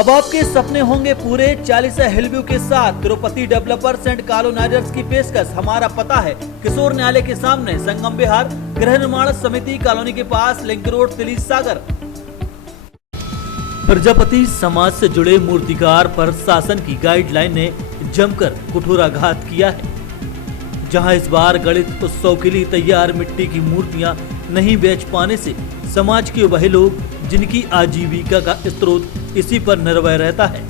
अब आपके सपने होंगे पूरे 40 हिलव्यू के साथ तिरुपति डेवलपर्स एंड कॉलोनाइजर्स की पेशकश। हमारा पता है किशोर न्यायालय के सामने, संगम विहार, गृह निर्माण समिति कॉलोनी के पास, लिंक रोड, तिली सागर। प्रजापति समाज से जुड़े मूर्तिकार पर शासन की गाइडलाइन ने जमकर कुठोराघात किया है। जहां इस बार गणित उत्सव के लिए तैयार मिट्टी की मूर्तियां नहीं बेच पाने से समाज के वह लोग जिनकी आजीविका का स्रोत इसी पर निर्भर रहता है,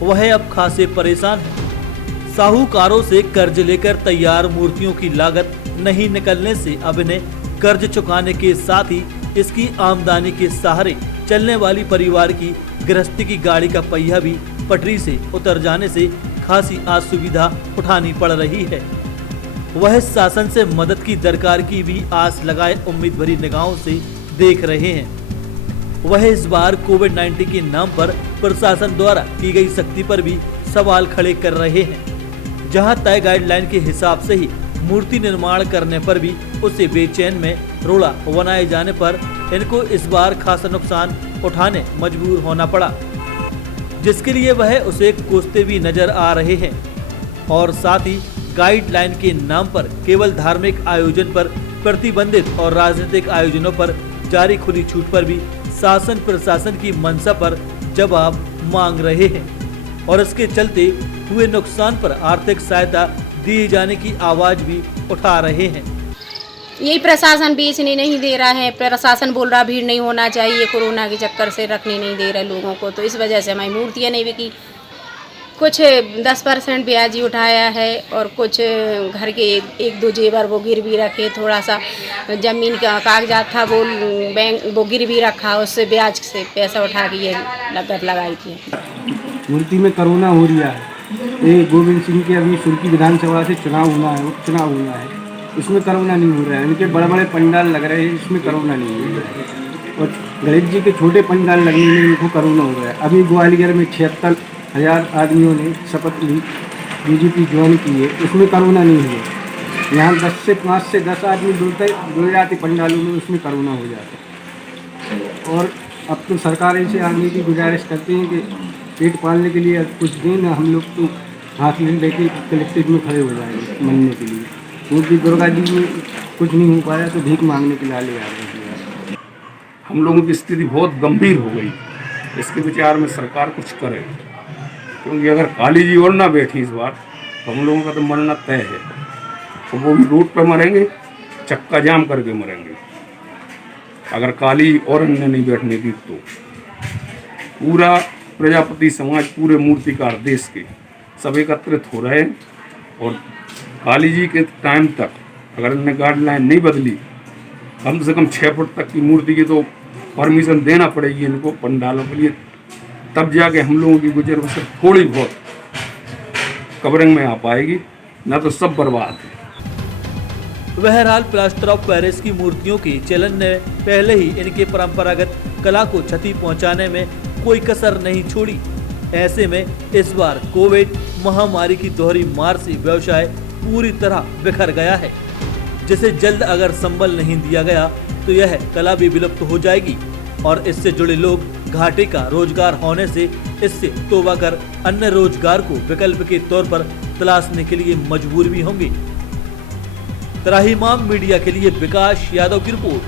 वह अब खासे परेशान है। साहूकारों से कर्ज लेकर तैयार मूर्तियों की लागत नहीं निकलने से अब इन्हें कर्ज चुकाने के साथ ही इसकी आमदनी के सहारे चलने वाली परिवार की गृहस्थी की गाड़ी का पहिया भी पटरी से उतर जाने से खासी असुविधा उठानी पड़ रही है। वह शासन से मदद की दरकार की भी आस लगाए उम्मीद भरी निगाहों से देख रहे हैं। वह इस बार कोविड-19 के नाम पर प्रशासन द्वारा की गई सख्ती पर भी सवाल खड़े कर रहे हैं। जहां तय गाइडलाइन के हिसाब से ही मूर्ति निर्माण करने पर भी उसे बेचैन में रोड़ा बनाए जाने पर इनको इस बार खासा नुकसान उठाने मजबूर होना पड़ा, जिसके लिए वह उसे कोसते भी नजर आ रहे हैं। और साथ ही गाइडलाइन के नाम पर केवल धार्मिक आयोजन पर प्रतिबंधित और राजनीतिक आयोजनों पर जारी खुली छूट पर भी शासन प्रशासन की मंशा पर जवाब मांग रहे हैं और इसके चलते हुए नुकसान पर आर्थिक सहायता दिए जाने की आवाज भी उठा रहे हैं। यही प्रशासन बेचने नहीं दे रहा है। प्रशासन बोल रहा भीड़ नहीं होना चाहिए, कोरोना के चक्कर से रखने नहीं दे रहे लोगों को, तो इस वजह से हमारी मूर्तियाँ नहीं बिकी। कुछ 10% ब्याज ही उठाया है और कुछ घर के एक दो जेवर वो गिरवी रखे, थोड़ा सा जमीन का कागजात था वो बैंक वो गिरवी रखा, उससे ब्याज से पैसा उठा के ये लागत लगाई थी। मूर्ति में कोरोना हो रहा है। ये गोविंद सिंह के अभी सुर्खी विधानसभा से चुनाव होना है, उपचुनाव होना है, इसमें कोरोना नहीं हो रहा है। इनके बड़े बड़े पंडाल लग रहे हैं, इसमें कोरोना नहीं हो रहा है। और गणेश जी के छोटे पंडाल लगने में इनको कोरोना हो रहा है। अभी ग्वालियर में 76,000 आदमियों ने शपथ ली, बीजेपी ज्वाइन की है, उसमें कोरोना नहीं हुआ। यहाँ 5 से 10 आदमी जुड़ जाते पंडालों में, उसमें कोरोना हो जाता। और अब तो सरकारें से आने की गुजारिश करते हैं कि पेट पालने के लिए कुछ दिन हम लोग तो हाथ में लेके कलेक्ट्रेट में खड़े हो जाएंगे मरने के लिए। क्योंकि दुर्गा जी में कुछ नहीं हो पाया तो भीख मांगने के लिए आ रहे हैं। हम लोगों की स्थिति बहुत गंभीर हो गई। इसके विचार में सरकार कुछ करे, क्योंकि अगर काली जी और ना बैठी इस बार तो हम लोगों का तो मरना तय है। तो वो भी रोड पर मरेंगे, चक्का जाम करके मरेंगे। अगर काली और अन्य नहीं बैठने दी तो पूरा प्रजापति समाज, पूरे मूर्तिकार देश के सब एकत्रित हो रहे हैं। और काली जी के टाइम तक अगर इन्हें गाइडलाइन नहीं बदली, कम से कम 6 फुट तक की मूर्ति की तो परमिशन देना पड़ेगी इनको पंडालों के लिए, तब जाके हम लोगों की गुजर बसर थोड़ी बहुत कवरिंग में आ पाएगी, ना तो सब बर्बाद है। बहरहाल प्लास्टर ऑफ पेरिस की मूर्तियों की चलन ने पहले ही इनके परंपरागत कला को क्षति पहुंचाने में कोई कसर नहीं छोड़ी। ऐसे में इस बार कोविड महामारी की दोहरी मार से व्यवसाय पूरी तरह बिखर गया है, जिसे जल्द अगर संबल नहीं दिया गया तो यह कला भी विलुप्त हो जाएगी और इससे जुड़े लोग घाटे का रोजगार होने से इससे तौबा कर अन्य रोजगार को विकल्प के तौर पर तलाशने के लिए मजबूर भी होंगे। त्राहिमाम मीडिया के लिए विकास यादव की रिपोर्ट।